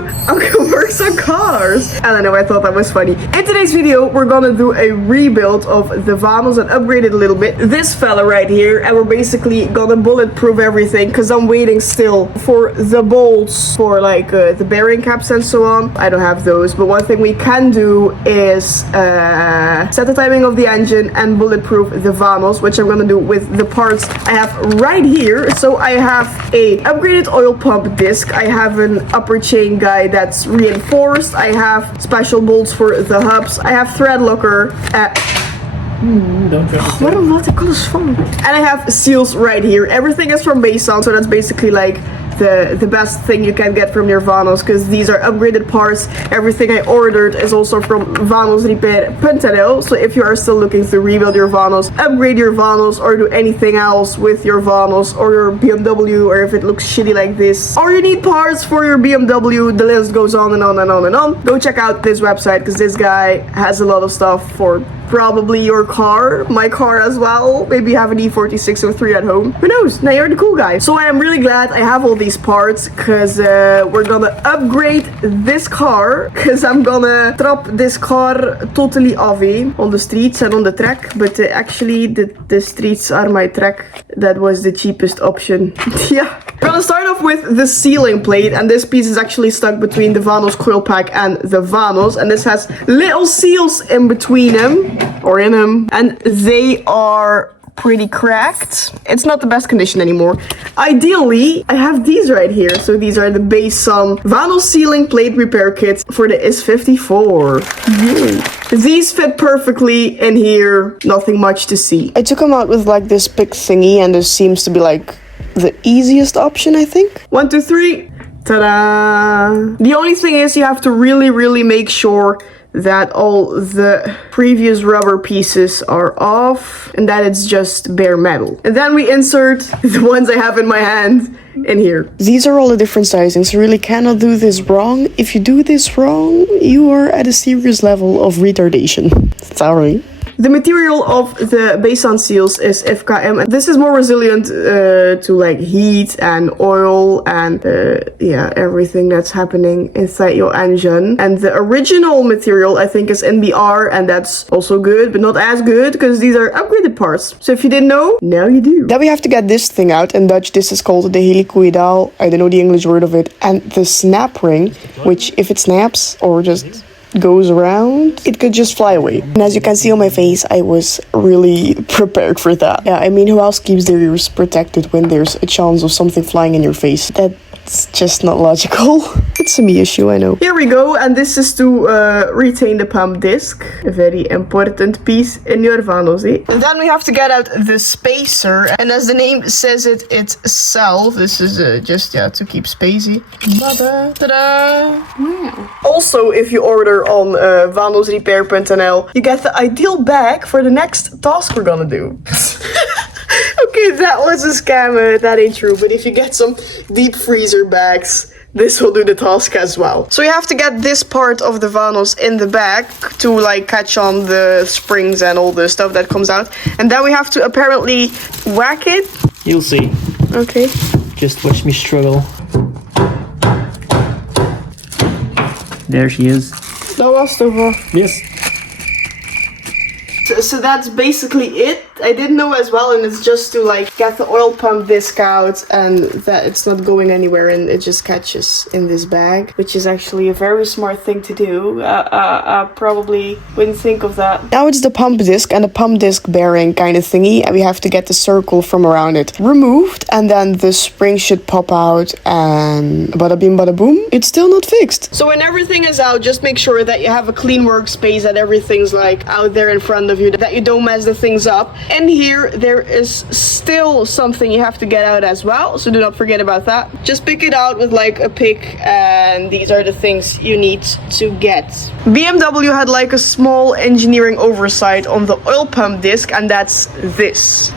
video, I'm gonna work on cars. I don't know, I thought that was funny. In today's video, we're gonna do a rebuild of the Vanos and upgrade it a little bit. This fella right here, and we're basically gonna bulletproof everything because I'm waiting still for the bolts for like the bearing caps and so on. I don't have those, but one thing we can do is set the timing of the engine and bulletproof the Vanos, which I'm gonna do with the parts I have right here. So I have a upgraded oil pump disc. I have an upper chain guide that's reinforced. I have special bolts for the hubs. I have thread locker. Don't drop it. What a lot of colors from. And I have seals right here. Everything is from Bason, so that's basically like the best thing you can get from your Vanos, because these are upgraded parts. Everything I ordered is also from Vanosrepair.nl. So if you are still looking to rebuild your Vanos, upgrade your Vanos, or do anything else with your Vanos or your BMW, or if it looks shitty like this, or you need parts for your BMW, the list goes on and on and on and on. Go check out this website, because this guy has a lot of stuff for probably your car, my car as well. Maybe you have an E46M3 at home. Who knows? Now you're the cool guy. So I am really glad I have all these parts, because we're gonna upgrade this car, because I'm gonna drop this car totally away on the streets and on the track. But actually the streets are my track. That was the cheapest option. Yeah. We're gonna start off with the sealing plate, and this piece is actually stuck between the Vanos coil pack and the Vanos, and this has little seals in between them, or in them, and they are pretty cracked. It's not the best condition anymore. Ideally, I have these right here. So these are the Bason Vanos sealing plate repair kits for the S54. Yay. These fit perfectly in here, nothing much to see. I took them out with like this big thingy, and this seems to be like the easiest option, I think. 1, 2, 3. Ta-da! The only thing is you have to really make sure that all the previous rubber pieces are off and that it's just bare metal. And then we insert the ones I have in my hand in here. These are all the different sizings. You really cannot do this wrong. If you do this wrong, you are at a serious level of retardation. Sorry. The material of the Bason seals is FKM, and this is more resilient to like heat and oil and yeah, everything that's happening inside your engine. And the original material I think is NBR, and that's also good, but not as good because these are upgraded parts. So if you didn't know, now you do. Then we have to get this thing out. In Dutch this is called the helicoidal, I don't know the English word of it, and the snap ring, which if it snaps or just goes around, it could just fly away. And as you can see on my face, I was really prepared for that. Yeah, I mean, who else keeps their ears protected when there's a chance of something flying in your face? That's just not logical. It's a me issue, I know. Here we go, and this is to retain the pump disc. A very important piece in your Vanos, eh? And then we have to get out the spacer, and as the name says it itself, this is just, yeah, to keep spacey. Ta-da! Wow. Also, if you order on Vanosrepair.nl, you get the ideal bag for the next task we're gonna do. Okay, that was a scam, that ain't true, but if you get some deep freezer bags, this will do the task as well. So you have to get this part of the Vanos in the bag to like catch on the springs and all the stuff that comes out. And then we have to apparently whack it. You'll see. Okay. Just watch me struggle. There she is. Dat was toch wel. Yes. So that's basically it. I didn't know as well, and it's just to like get the oil pump disc out and that it's not going anywhere and it just catches in this bag, which is actually a very smart thing to do. I probably wouldn't think of that. Now it's the pump disc and the pump disc bearing kind of thingy, and we have to get the circle from around it removed, and then the spring should pop out, and bada bing bada boom, it's still not fixed. So when everything is out, just make sure that you have a clean workspace, that everything's like out there in front of you, that you don't mess the things up. And here there is still something you have to get out as well, so do not forget about that. Just pick it out with like a pick, and these are the things you need to get. BMW had like a small engineering oversight on the oil pump disc, and that's this.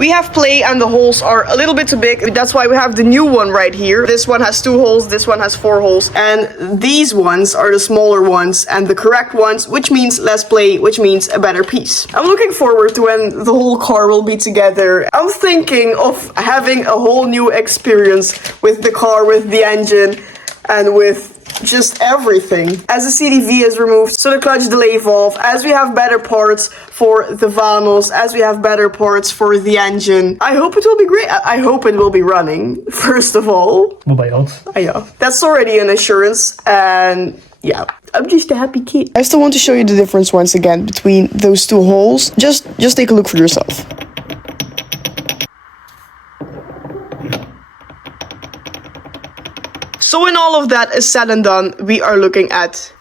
We have play and the holes are a little bit too big. That's why we have the new one right here. This one has 2 holes, this one has 4 holes. And these ones are the smaller ones and the correct ones, which means less play, which means a better piece. I'm looking forward to when the whole car will be together. I'm thinking of having a whole new experience with the car, with the engine. and with just everything. As the CDV is removed, so the clutch delay valve, as we have better parts for the Vanos, as we have better parts for the engine. I hope it will be great. I hope it will be running, first of all. Yeah, that's already an assurance, and yeah, I'm just a happy kid. I still want to show you the difference once again between those two holes. Just take a look for yourself. So when all of that is said and done, we are looking at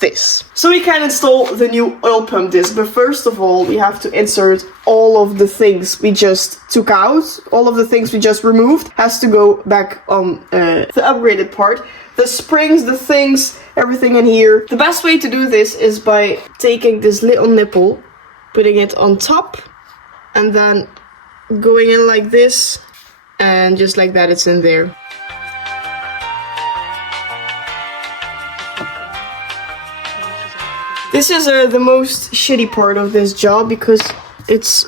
this. So we can install the new oil pump disc, but first of all, we have to insert all of the things we just took out. All of the things we just removed has to go back on the upgraded part. The springs, the things, everything in here. The best way to do this is by taking this little nipple, putting it on top, and then going in like this, and just like that, it's in there. This is the most shitty part of this job because it's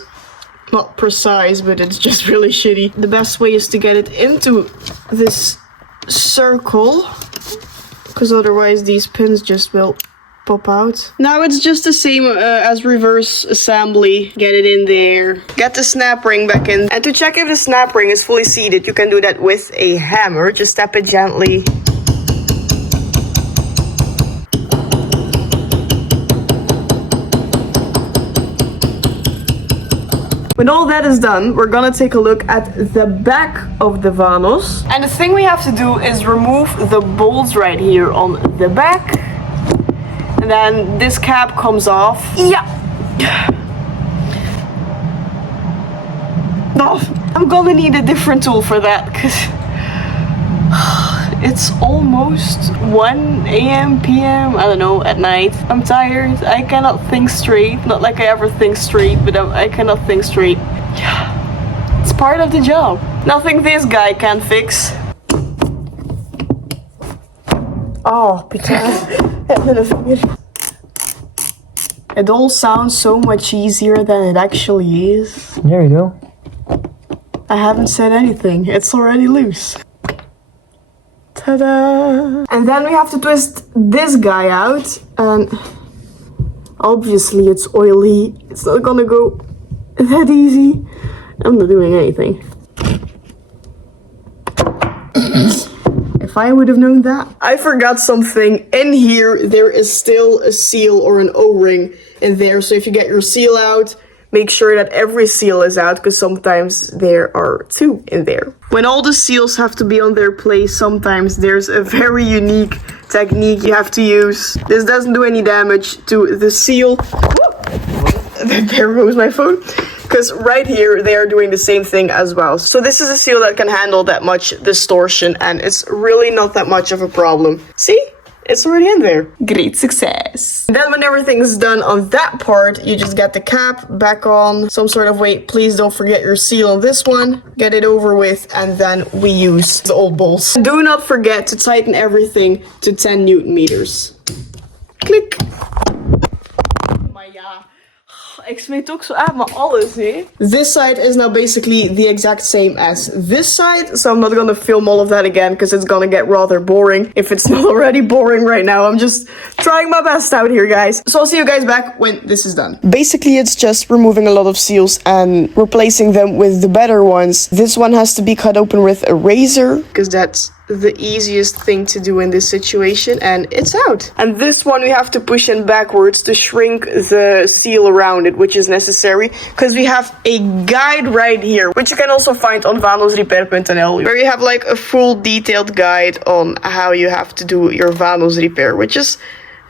not precise, but it's just really shitty. The best way is to get it into this circle, because otherwise these pins just will pop out. Now it's just the same as reverse assembly. Get it in there. Get the snap ring back in. And to check if the snap ring is fully seated, you can do that with a hammer. Just tap it gently. When all that is done, we're gonna take a look at the back of the Vanos. And the thing we have to do is remove the bolts right here on the back. And then this cap comes off. Yeah. Oh, I'm gonna need a different tool for that because it's almost 1 a.m. p.m. I don't know, at night. I'm tired. I cannot think straight. Not like I ever think straight, but I cannot think straight. It's part of the job. Nothing this guy can fix. Oh, it all sounds so much easier than it actually is. There you go. I haven't said anything. It's already loose. Ta-da! And then we have to twist this guy out, and obviously it's oily. It's not gonna go that easy. I'm not doing anything. If I would have known that. I forgot something. In here, there is still a seal or an O-ring in there. So if you get your seal out, make sure that every seal is out, because sometimes there are two in there. When all the seals have to be on their place, sometimes there's a very unique technique you have to use. This doesn't do any damage to the seal. There goes my phone. Because right here, they are doing the same thing as well. So this is a seal that can handle that much distortion, and it's really not that much of a problem. See? It's already in there. Great success. And then when everything's done on that part, you just get the cap back on some sort of weight. Please don't forget your seal on this one. Get it over with, and then we use the old bolts. Do not forget to tighten everything to 10 Newton meters. Click. Maar ja, ik smeet ook zo uit maar alles, hè? This side is now basically the exact same as this side, so I'm not gonna film all of that again because it's gonna get rather boring if it's not already boring right now. I'm just trying my best out here, guys. So I'll see you guys back when this is done. Basically, it's just removing a lot of seals and replacing them with the better ones. This one has to be cut open with a razor because that's the easiest thing to do in this situation, and it's out. And this one we have to push in backwards to shrink the seal around it, which is necessary because we have a guide right here, which you can also find on vanosrepair.nl, where you have like a full detailed guide on how you have to do your Vanos repair, which is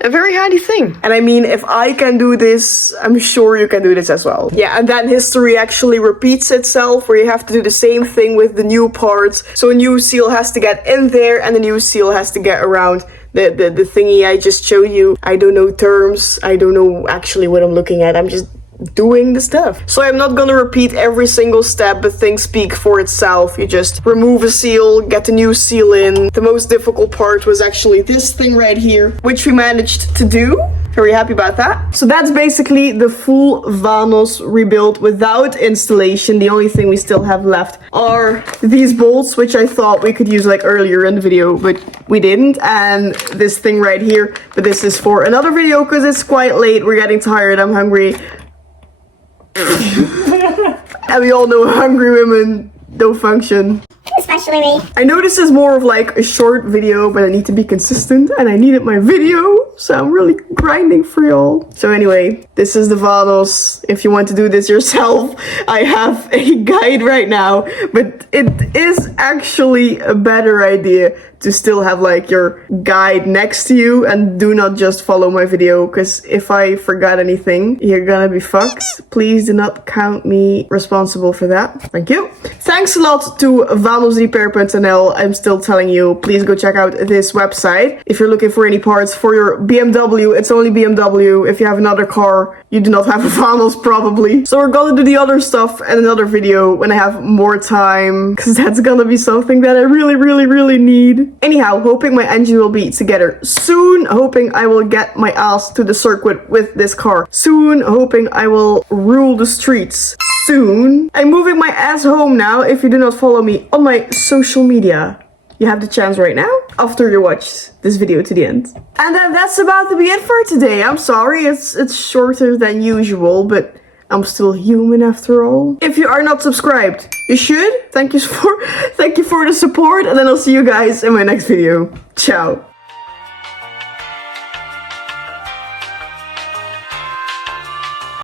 a very handy thing. And I mean, if I can do this, I'm sure you can do this as well. Yeah, and then history actually repeats itself, where you have to do the same thing with the new parts. So a new seal has to get in there, and a new seal has to get around the thingy I just showed you. I don't know terms. I don't know actually what I'm looking at. I'm just doing the stuff. So I'm not gonna repeat every single step, but things speak for itself. You just remove a seal, get the new seal in. The most difficult part was actually this thing right here, which we managed to do. Very happy about that. So that's basically the full Vanos rebuild without installation. The only thing we still have left are these bolts, which I thought we could use like earlier in the video, but we didn't. And this thing right here, but this is for another video because it's quite late. We're getting tired. I'm hungry. And we all know hungry women don't function. Especially me. I know this is more of like a short video, but I need to be consistent and I needed my video, so I'm really grinding for y'all. So anyway, this is the Vanos. If you want to do this yourself, I have a guide right now, but it is actually a better idea to still have like your guide next to you and do not just follow my video, because if I forgot anything, you're gonna be fucked. Please do not count me responsible for that. Thank you. Thanks a lot to vanosrepair.nl. I'm still telling you, please go check out this website. If you're looking for any parts for your BMW, it's only BMW. If you have another car, you do not have a Vanos probably. So we're gonna do the other stuff in another video when I have more time, because that's gonna be something that I really need. Anyhow, hoping my engine will be together soon. Hoping I will get my ass to the circuit with this car soon. Hoping I will rule the streets soon. I'm moving my ass home now. If you do not follow me on my social media, you have the chance right now after you watch this video to the end. And then that's about to be it for today. I'm sorry, it's shorter than usual, but I'm still human after all. If you are not subscribed, you should. Thank you for the support, and then I'll see you guys in my next video. Ciao.